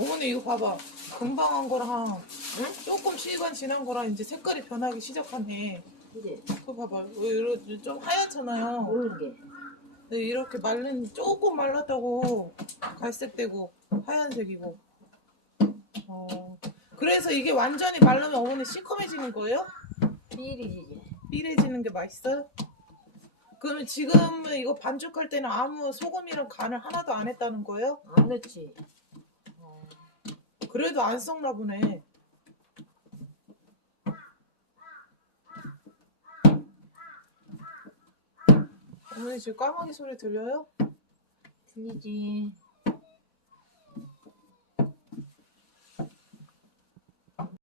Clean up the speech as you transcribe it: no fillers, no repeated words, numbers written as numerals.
어머니 이거 봐봐. 금방 한 거랑 응? 조금 시간 지난 거랑 이제 색깔이 변하기 시작하네. 그래. 그거 봐봐. 좀 하얗잖아요. 모르는 게. 근데 이렇게 조금 말랐다고 갈색되고 하얀색이고. 그래서 이게 완전히 마르면 어머니 시커매지는 거예요? 비리지지. 삐래지는 게 맛있어요? 그러면 지금 이거 반죽할 때는 아무 소금이랑 간을 하나도 안 했다는 거예요? 안 넣지. 그래도 안 썩나 보네. 어머니 지금 까마귀 소리 들려요? 들리지.